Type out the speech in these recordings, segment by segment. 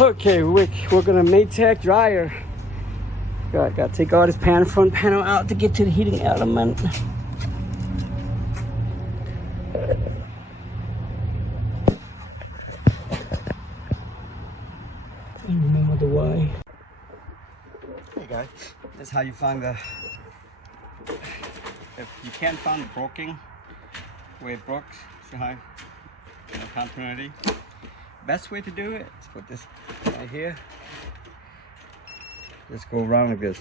Okay, we're gonna Maytag dryer. Gotta take all this front panel out to get to the heating element. And remember the why. Hey guys, this is how you find the. If you can't find the broken where it broke, see how continuity. Best way to do it is put this right here. Just go around like this.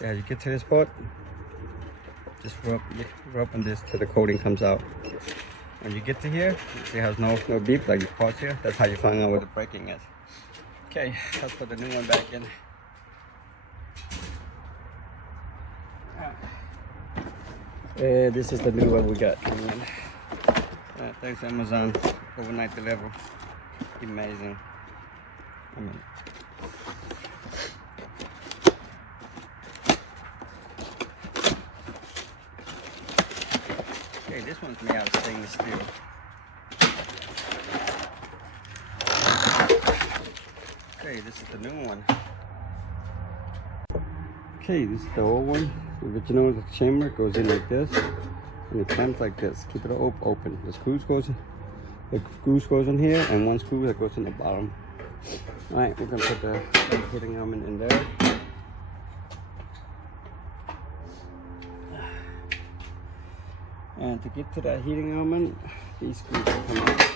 As you get to this part, just rub on this till the coating comes out. When you get to here, you see how there's no beep like the parts here. That's how you find out where the breaking is. Okay, let's put the new one back in. This is the new one we got. Thanks Amazon, overnight delivery. Amazing. Okay, this one's made out of stainless steel. Okay, this is the new one. Okay, this is the old one. The original chamber goes in like this, and it clamps like this. Keep it open. The screws goes in here, and one screw that goes in the bottom. All right, we're gonna put the heating element in there. And to get to that heating element, these screws will come out.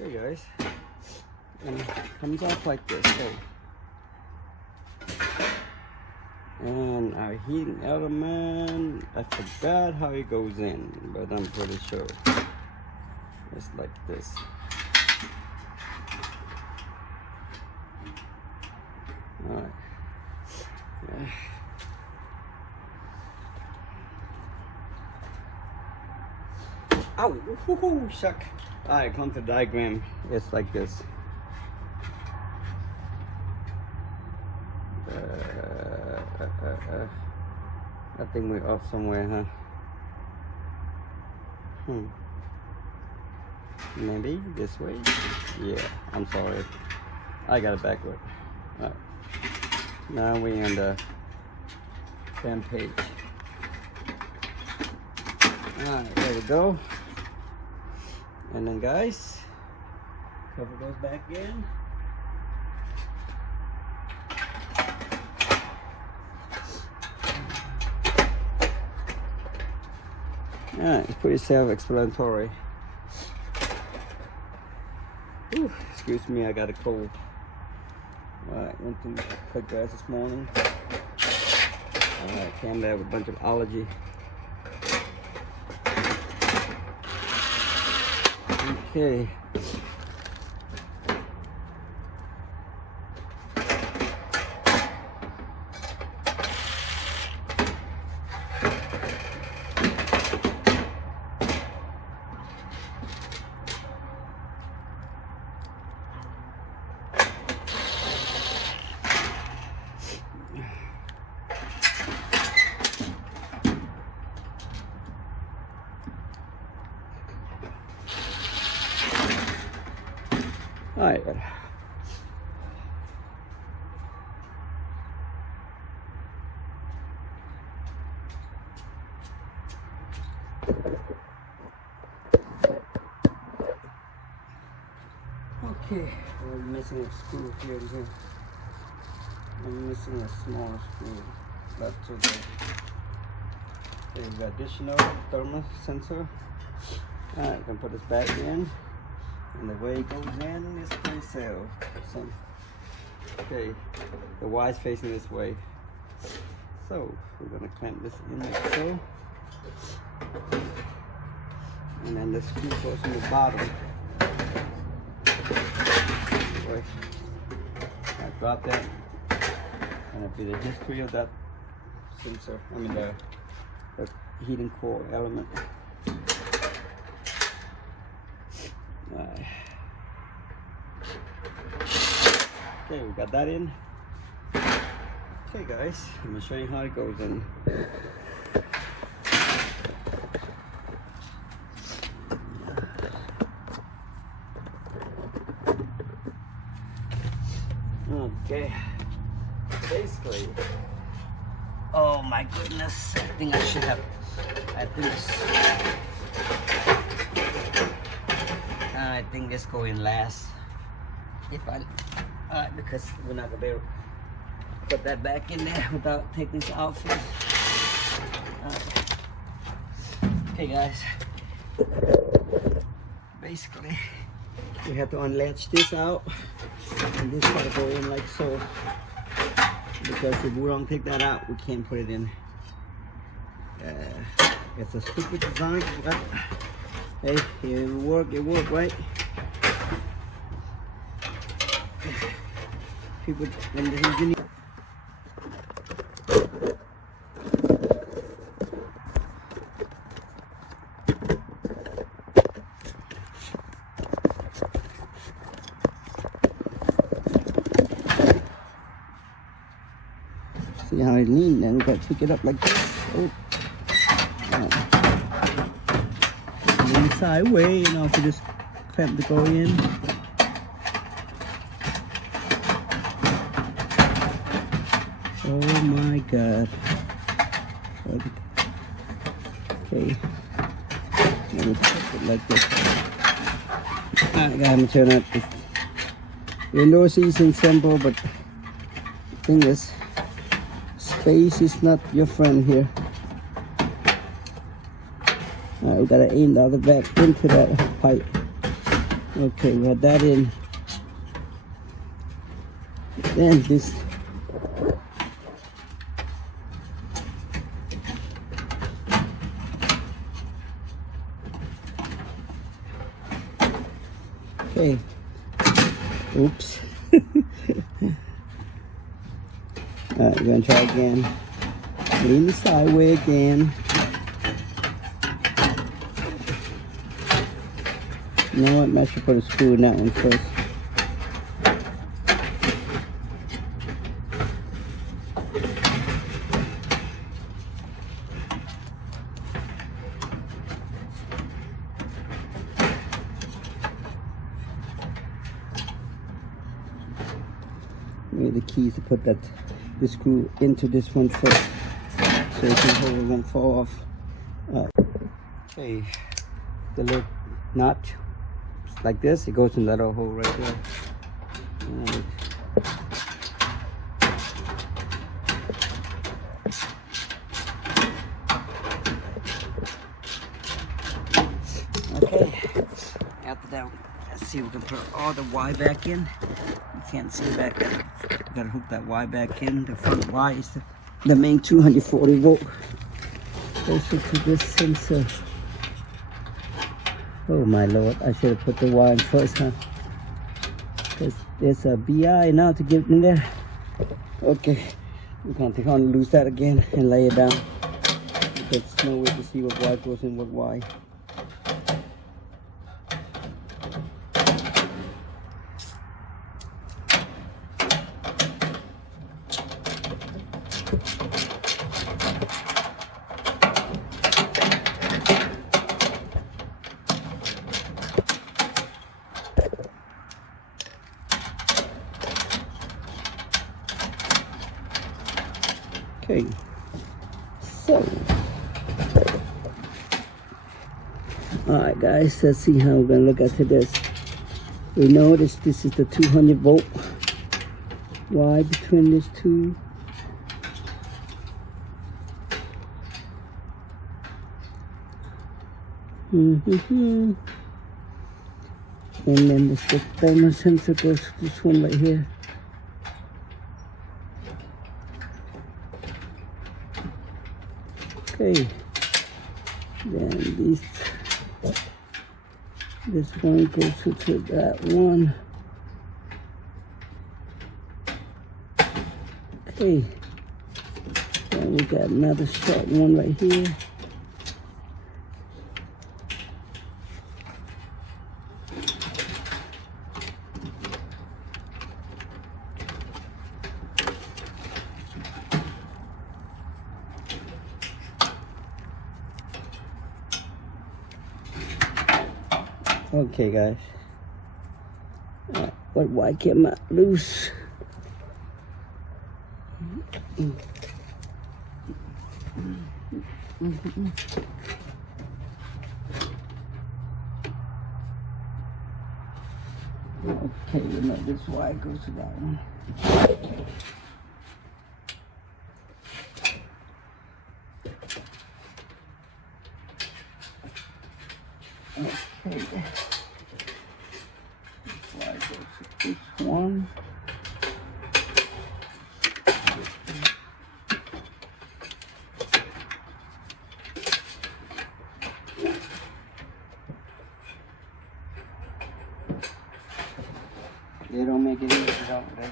Okay guys, and it comes off like this. So, and our heating element, I forgot how it goes in, but I'm pretty sure it's like this. All right. Yeah. Ow! Woohoo! Shuck! Alright, come to the diagram. It's like this. I think we're off somewhere, huh? Maybe this way? Yeah, I'm sorry. I got it backward. Alright. Now we're on the same page. Alright, there we go. And then guys, cover those back in. Alright, pretty self-explanatory. Excuse me, I got a cold. Alright, went to cut grass this morning. Alright, came back with a bunch of allergy. Okay. All right. Okay, we're missing a screw here and here. I'm missing a small screw. That's okay. Okay, we got additional thermal sensor. Alright, we can put this back in. And the way it goes in is pretty safe. So, okay, the wire's facing this way. So, we're gonna clamp this in like so. And then the screw goes in the bottom. I drop that. and a bit of history of that sensor. I mean the heating core element. Okay, we got that in. Okay guys, I'm gonna show you how it goes in. Okay, basically, oh my goodness, I think I should have, I think this go in last, if I, because we're not gonna be able to put that back in there without taking this out first. Okay guys, basically, we have to unlatch this out. And this gotta go in like so, because if we don't take that out, we can't put it in. It's a stupid design, but hey, it worked, right? People, when the engineer. See how it leans, then we got to pick it up like this. Oh. Lean sideways, you know, to just clamp to go in. Oh my God. Okay. Let me put it like this. I gotta turn up. Window is simple, but the thing is, space is not your friend here. Alright, we gotta aim the other back into that pipe. Okay, we have that in. Then this. Okay. Oops. Alright, we're gonna try again. Lean the sideways again. You know what? I should put a screw in that one first. Maybe the key is to put the screw into this one first, so it can hold, it won't fall off. Okay, the little notch, like this, it goes in that little hole right there. And okay, after that, let's see if we can put all the Y back in. You can't see back there. We gotta hook that Y back in. The front Y is the main 240 volt. Closer to this sensor. Oh my lord, I should have put the Y in first, huh? Because there's a BI now to get in there. Okay, we're going to lose that again and lay it down. Because there's no way to see what Y goes in what Y. Okay, so, alright guys, let's see how we're going to look at this. We notice this is the 200 volt Y between these two. And then the thermal sensor goes to this one right here. Okay, then this one goes to that one. Okay. And we got another short one right here. Okay, guys. Why came out loose? Okay, you know this wire goes to that one. Okay. This wire goes to this one. They don't make it easy, don't they?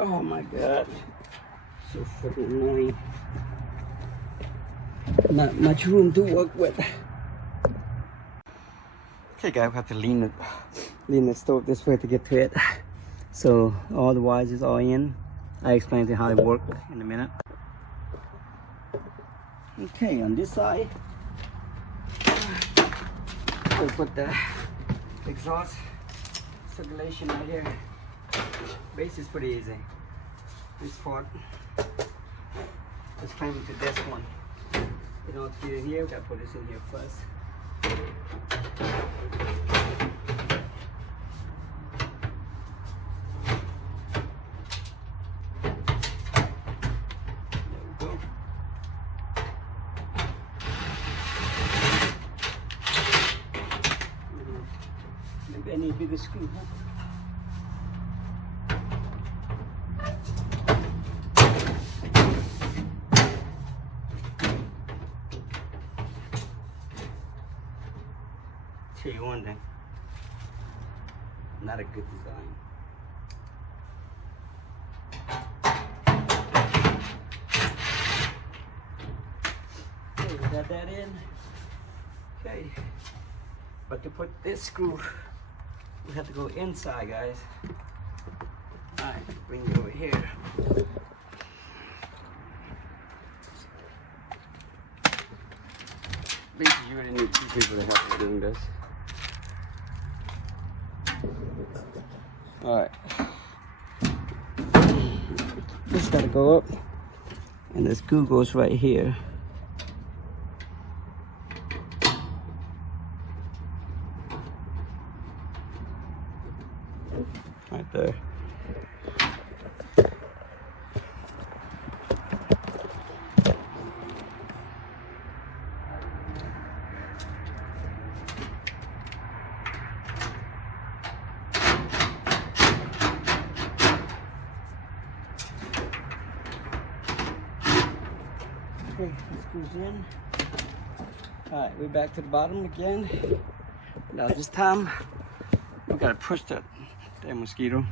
Oh my God, so freaking annoying. Not much room to work with. Okay guys, we have to lean the stove this way to get to it. So all the wires is all in. I explain to you how they work in a minute. Okay, on this side, we'll put the exhaust circulation right here. Base is pretty easy. This part, just climb into this one. You know what to do here, we gotta put this in here first. There we go. Maybe I need a bigger screw, huh? Tell you one thing, not a good design. Okay, we got that in. Okay, but to put this screw, we have to go inside, guys. All right, bring it over here. Basically, you really need two people to help you doing this. Alright. This gotta go up. And the screw goes right here. Right there. Okay, this goes in. Alright, we're back to the bottom again. Now this time, we gotta push that mosquito.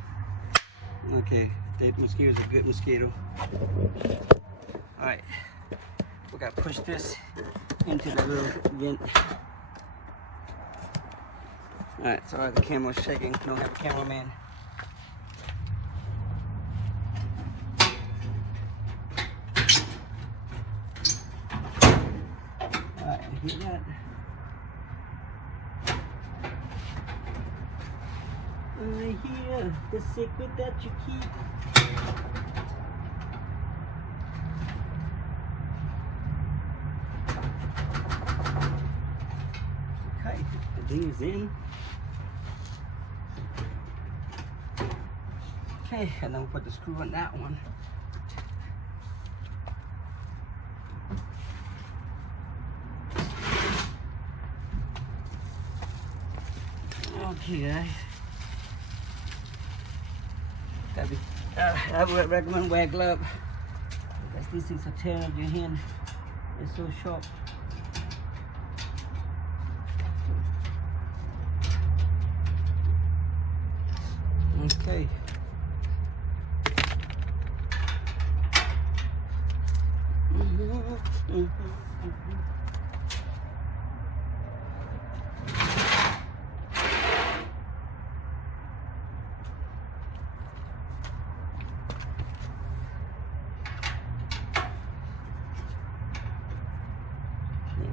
Okay, that mosquito is a good mosquito. Alright, we gotta push this into the little vent. Alright, sorry the camera's shaking. Don't have a cameraman. Alright, hear that? I hear the secret that you keep. Okay, the thing is in. Okay, and then we'll put the screw on that one. Okay, guys. Gotta be, I would recommend wear a glove because these things are tearing up your hand. They're so sharp. Okay.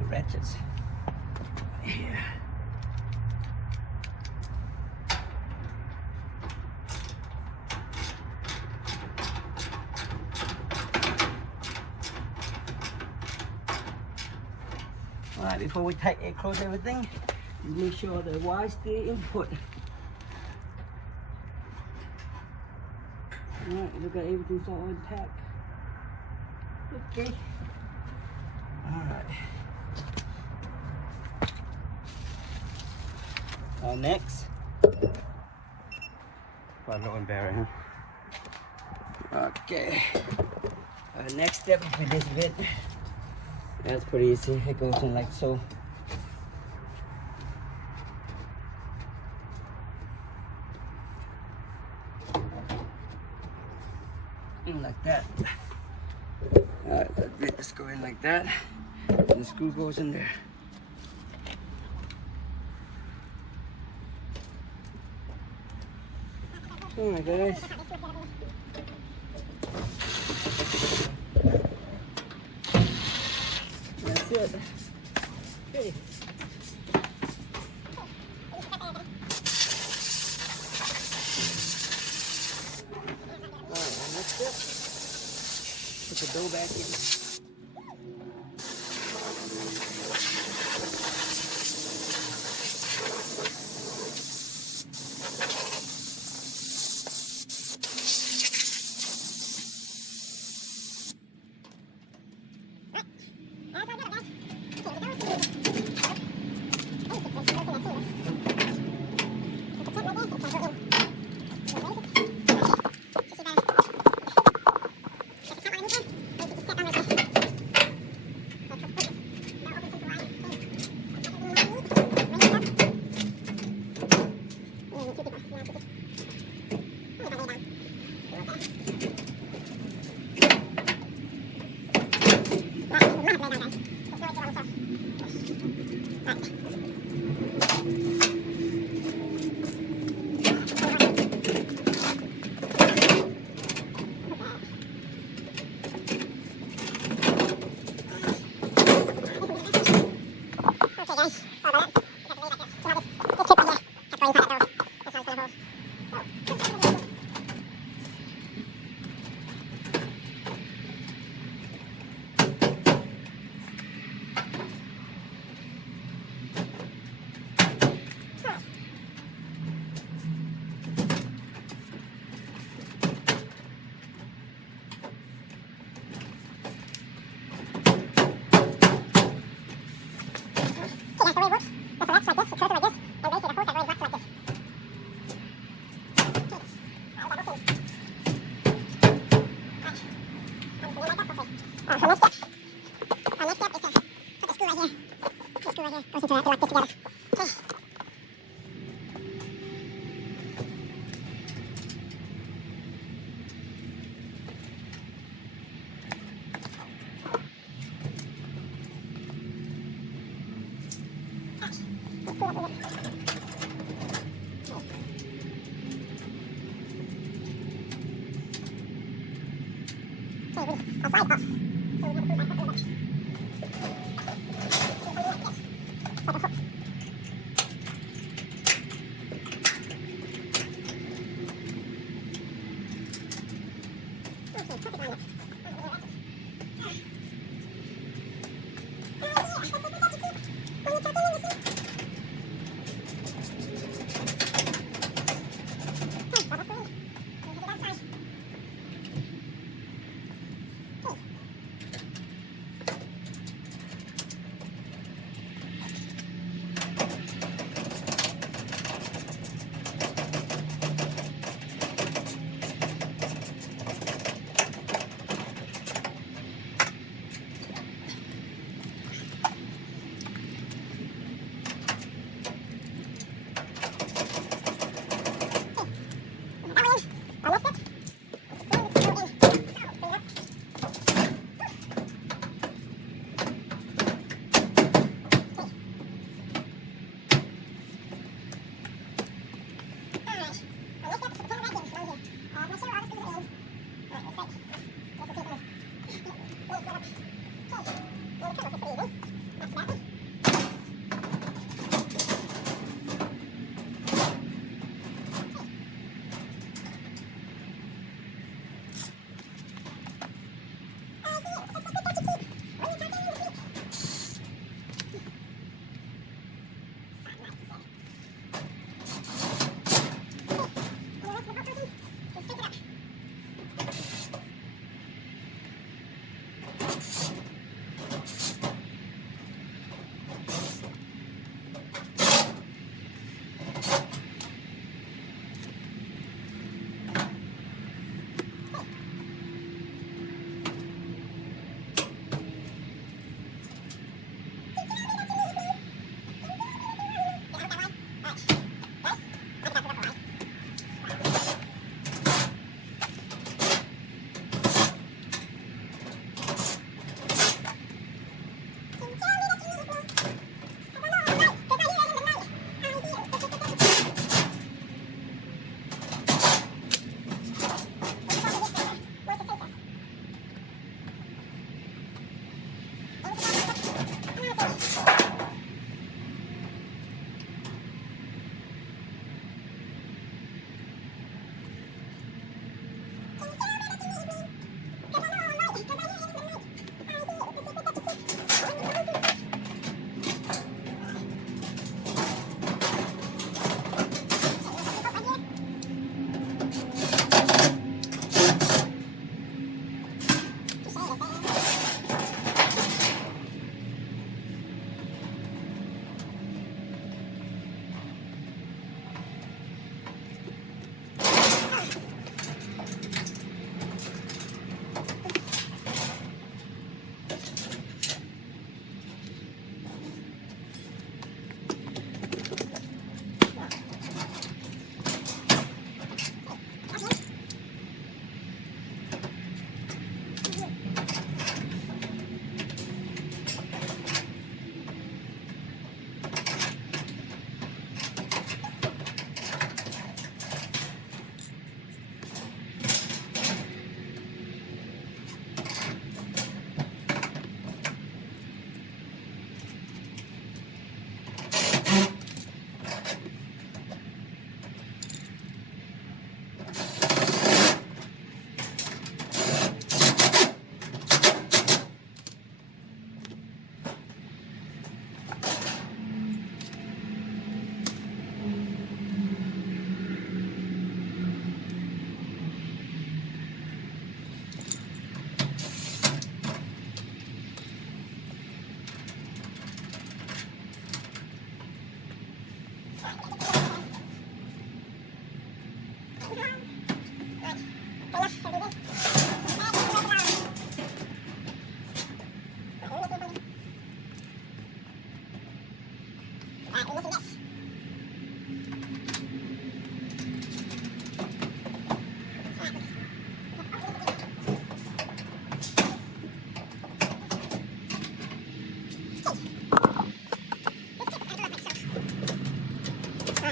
Ratchets here. All right, before we close everything, just make sure the wires stay input. All right, look at everything's all intact. Okay. All right. Next, quite low and bearing. Okay. Next step with this bit. That's pretty easy. It goes in like so. In like that. Alright, that bit just go in like that. And the screw goes in there. Alright guys. That's it. Okay. Alright, next step. Put the dough back in. Alright, there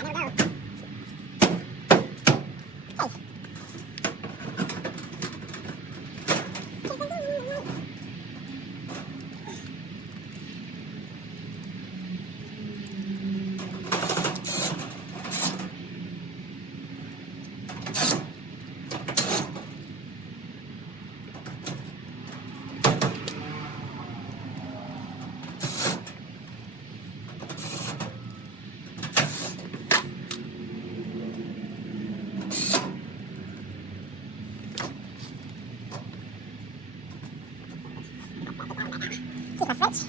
we go. Okay.